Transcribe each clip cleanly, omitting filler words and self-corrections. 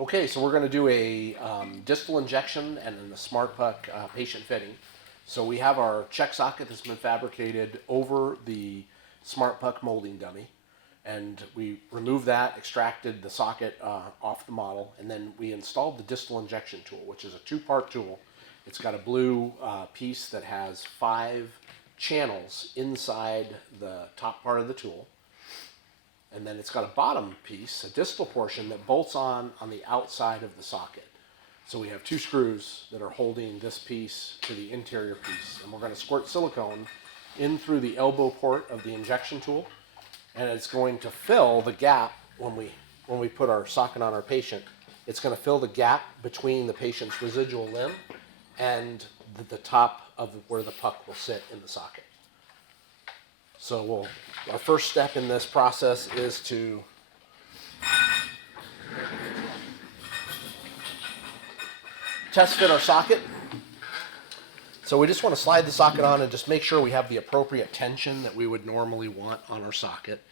Okay, so we're going to do a distal injection and then the SmartPuck patient fitting. So we have our check socket that's been fabricated over the SmartPuck molding dummy. And we removed that, extracted the socket off the model, and then we installed the distal injection tool, which is a two-part tool. It's got a blue piece that has 5 channels inside the top part of the tool. And then it's got a bottom piece, a distal portion, that bolts on the outside of the socket. So we have 2 screws that are holding this piece to the interior piece. And we're going to squirt silicone in through the elbow port of the injection tool. And it's going to fill the gap when we put our socket on our patient. It's going to fill the gap between the patient's residual limb and the top of where the puck will sit in the socket. So our first step in this process is to test fit our socket. So we just want to slide the socket on and just make sure we have the appropriate tension that we would normally want on our socket.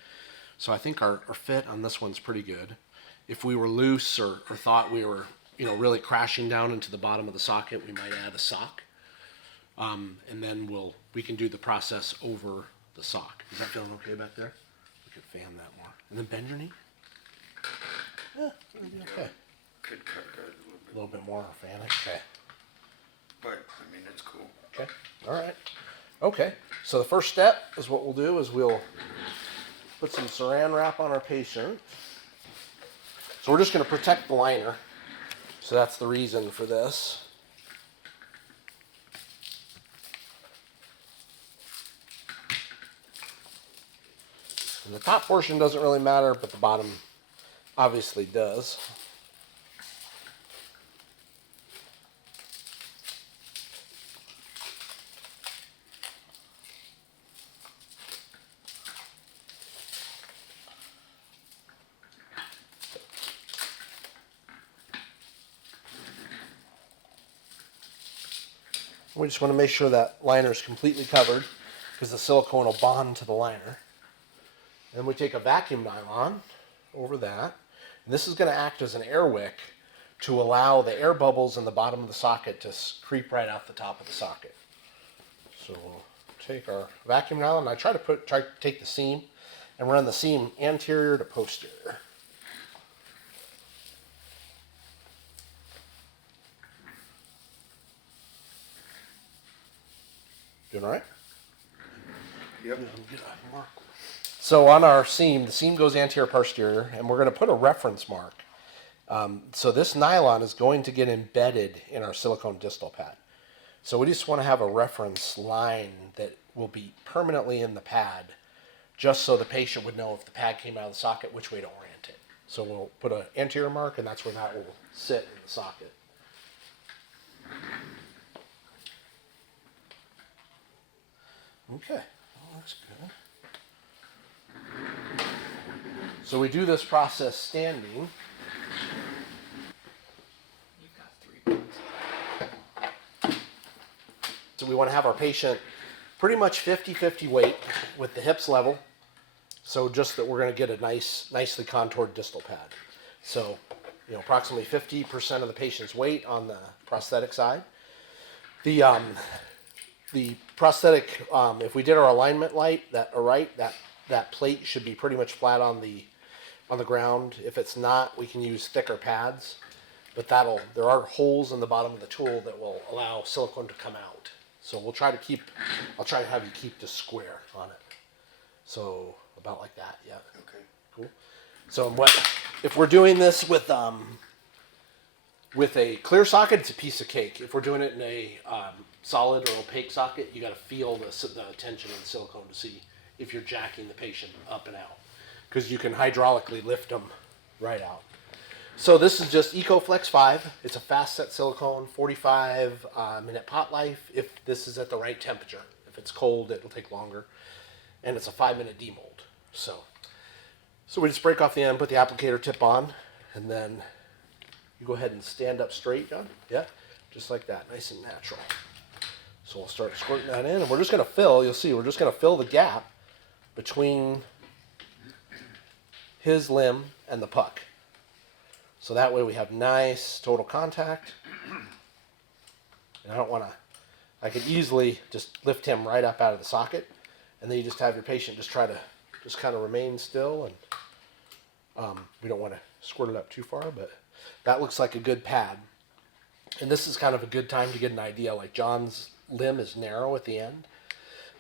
So I think our fit on this one's pretty good. If we were loose or thought we were really crashing down into the bottom of the socket, we might add a sock. And then we can do the process over the sock. Is that feeling okay back there? We could fan that more. And then bend your knee. Yeah, it'll be okay. Could cut A little bit more fan it. Okay. But, I mean, it's cool. Okay. All right. Okay. So the first step is what we'll do is we'll put some saran wrap on our patient. So we're just going to protect the liner. So that's the reason for this. And the top portion doesn't really matter, but the bottom obviously does. We just want to make sure that liner is completely covered because the silicone will bond to the liner. Then we take a vacuum nylon over that. And this is going to act as an air wick to allow the air bubbles in the bottom of the socket to creep right out the top of the socket. So we'll take our vacuum nylon. And I try to take the seam and run the seam anterior to posterior. Doing all right? Yep. So on our seam, the seam goes anterior posterior, and we're going to put a reference mark. So this nylon is going to get embedded in our silicone distal pad. So we just want to have a reference line that will be permanently in the pad, just so the patient would know if the pad came out of the socket, which way to orient it. So we'll put an anterior mark, and that's where that will sit in the socket. Okay, well, looks good. So we do this process standing. So we want to have our patient pretty much 50-50 weight with the hips level. So just that we're going to get a nicely contoured distal pad. So, approximately 50% of the patient's weight on the prosthetic side. The prosthetic, if we did our alignment that plate should be pretty much flat on the ground. If it's not, we can use thicker pads, but there are holes in the bottom of the tool that will allow silicone to come out. So I'll try to have you keep the square on it. So about like that, yeah. Okay. Cool. So if we're doing this with a clear socket, it's a piece of cake. If we're doing it in a solid or opaque socket, you got to feel the tension of the silicone to see if you're jacking the patient up and out, because you can hydraulically lift them right out. So this is just EcoFlex 5. It's a fast set silicone, 45 minute pot life if this is at the right temperature. If it's cold, it'll take longer. And it's a 5-minute demold. So we just break off the end, put the applicator tip on, and then you go ahead and stand up straight, John. Yeah, just like that, nice and natural. So we'll start squirting that in, and we're just going to fill, you'll see, we're just going to fill the gap between his limb and the puck. So that way we have nice total contact. And I don't want to, I could easily just lift him right up out of the socket, and then you just have your patient just try to just kind of remain still, and we don't want to squirt it up too far, but that looks like a good pad. And this is kind of a good time to get an idea. Like John's limb is narrow at the end,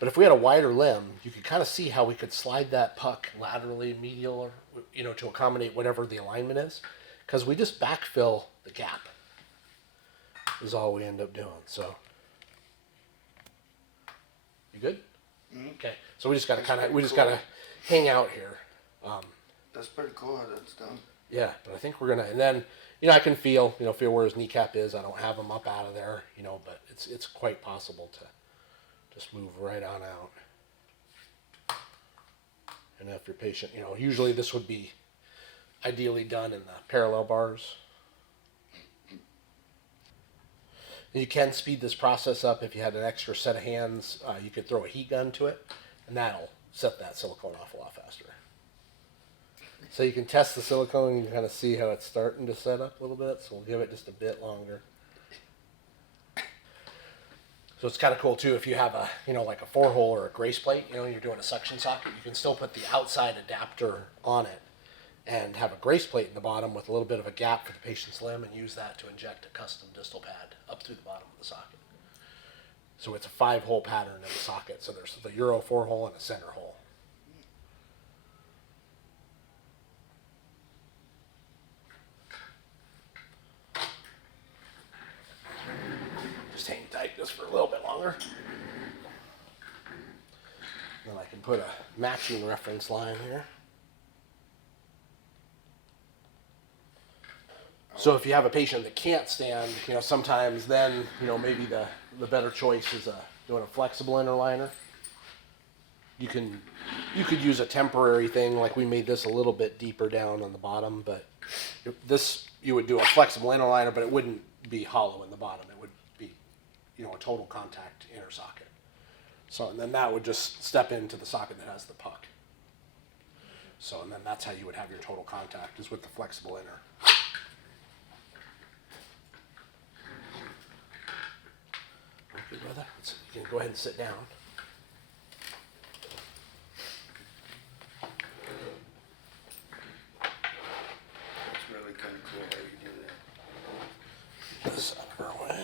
but if we had a wider limb, you could kind of see how we could slide that puck laterally, medial, or to accommodate whatever the alignment is, because we just backfill the gap. Is all we end up doing. So, you good? Mm-hmm. Okay. So we just got to gotta hang out here. That's pretty cool how that's done. Yeah, but I think we're gonna, and then I can feel where his kneecap is. I don't have him up out of there, but it's quite possible to just move right on out. And if your patient, usually this would be ideally done in the parallel bars. And you can speed this process up if you had an extra set of hands. You could throw a heat gun to it, and that'll set that silicone off a lot faster. So you can test the silicone and you kind of see how it's starting to set up a little bit. So we'll give it just a bit longer. So it's kind of cool too if you have a, like a 4-hole or a grace plate, you're doing a suction socket, you can still put the outside adapter on it and have a grace plate in the bottom with a little bit of a gap for the patient's limb and use that to inject a custom distal pad up through the bottom of the socket. So it's a 5-hole pattern in the socket. So there's the Euro 4-hole and a center hole. Just hang tight just for a little bit longer. Then I can put a matching reference line here. So if you have a patient that can't stand, sometimes then, maybe the better choice is doing a flexible interliner. You could use a temporary thing, like we made this a little bit deeper down on the bottom, but you would do a flexible interliner, but it wouldn't be hollow in the bottom. It would be, a total contact inner socket. So, and then that would just step into the socket that has the puck. So, and then that's how you would have your total contact, is with the flexible inner. Okay, brother. You can go ahead and sit down. It's really kind of cool how you do that. This out of our way.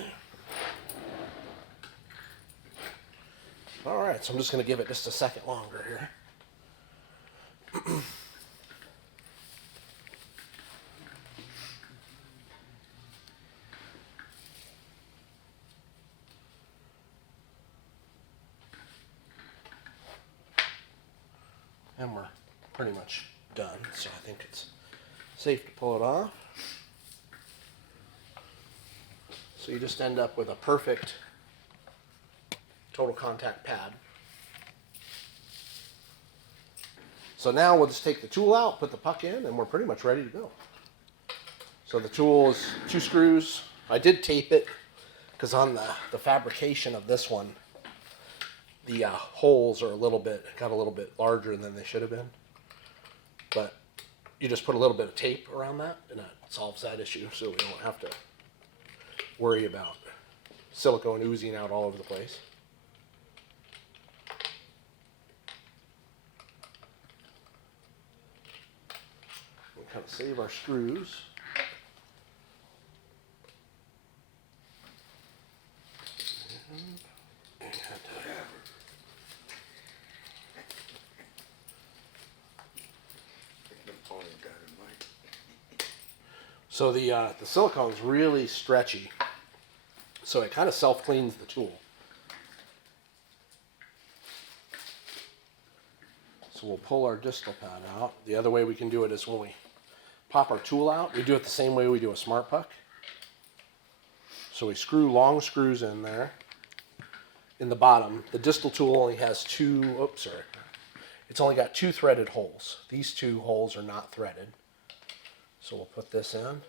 All right, so I'm just going to give it just a second longer here. And we're pretty much done, so I think it's safe to pull it off. So you just end up with a perfect total contact pad. So now we'll just take the tool out, put the puck in, and we're pretty much ready to go. So the tool is 2 screws. I did tape it because on the fabrication of this one, the holes are got a little bit larger than they should have been. But you just put a little bit of tape around that, and that solves that issue, so we don't have to worry about silicone oozing out all over the place. We'll kind of save our screws. So the silicone is really stretchy, so it kind of self-cleans the tool. So we'll pull our distal pad out. The other way we can do it is when we pop our tool out, we do it the same way we do a SmartPuck. So we screw long screws in there. In the bottom, the distal tool only has it's only got 2 threaded holes. These 2 holes are not threaded. So we'll put this in.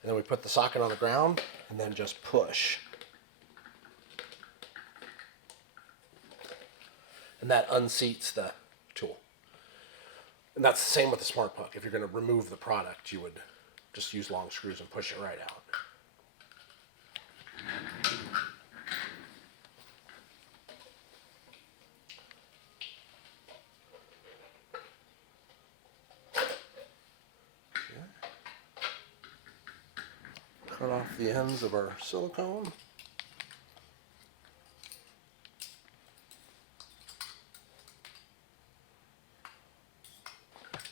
And then we put the socket on the ground and then just push. And that unseats the tool. And that's the same with the SmartPuck. If you're going to remove the product, you would just use long screws and push it right out. Cut off the ends of our silicone.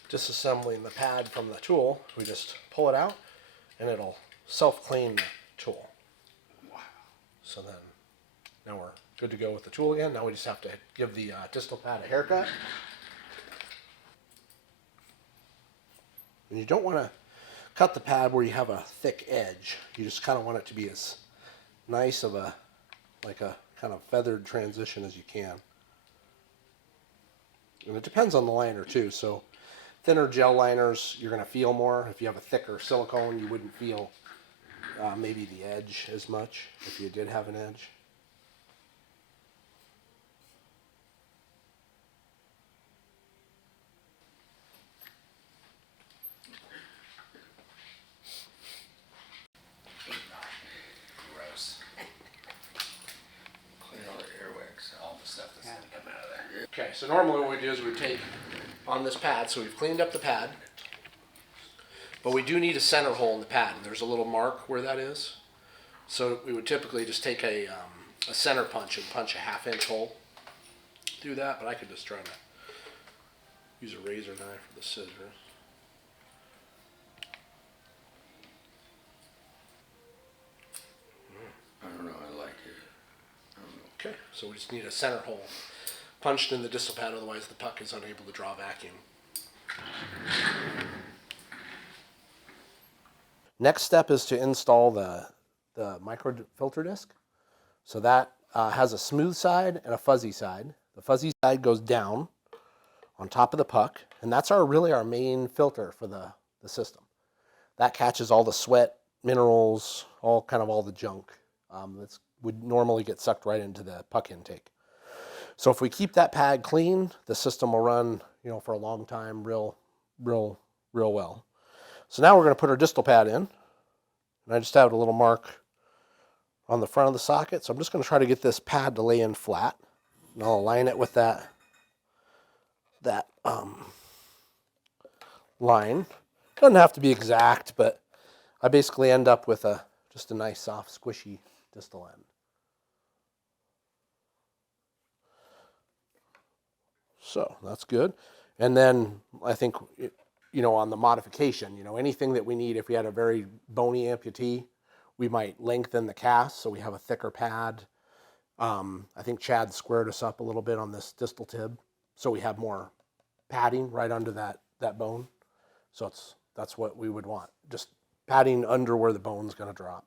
Disassembling the pad from the tool, we just pull it out and it'll self-clean the tool. Wow. So then, now we're good to go with the tool again. Now we just have to give the distal pad a haircut. And you don't want to cut the pad where you have a thick edge. You just kind of want it to be as nice of a, like a kind of feathered transition as you can. And it depends on the liner too. So thinner gel liners, you're going to feel more. If you have a thicker silicone, you wouldn't feel maybe the edge as much if you did have an edge. Gross. Clean all the airways, all the stuff that's gonna come out of there. Okay, so normally what we do is we take on this pad, so we've cleaned up the pad, but we do need a center hole in the pad. There's a little mark where that is. So we would typically just take a center punch and punch a 1/2-inch hole through that, but I could just try to use a razor knife for the scissors. I don't know, I like it. I don't know. Okay, so we just need a center hole punched in the distal pad, otherwise the puck is unable to draw vacuum. Next step is to install the micro filter disc. So that has a smooth side and a fuzzy side. The fuzzy side goes down on top of the puck, and that's really our main filter for the system. That catches all the sweat, minerals, all the junk that would normally get sucked right into the puck intake. So if we keep that pad clean, the system will run, for a long time, real well. So now we're going to put our distal pad in, and I just have a little mark on the front of the socket. So I'm just going to try to get this pad to lay in flat, and I'll align it with that line. Doesn't have to be exact, but I basically end up with just a nice, soft, squishy distal end. So that's good. And then I think, on the modification, anything that we need, if we had a very bony amputee, we might lengthen the cast so we have a thicker pad. I think Chad squared us up a little bit on this distal tib, so we have more padding right under that bone. So that's what we would want, just padding under where the bone's going to drop.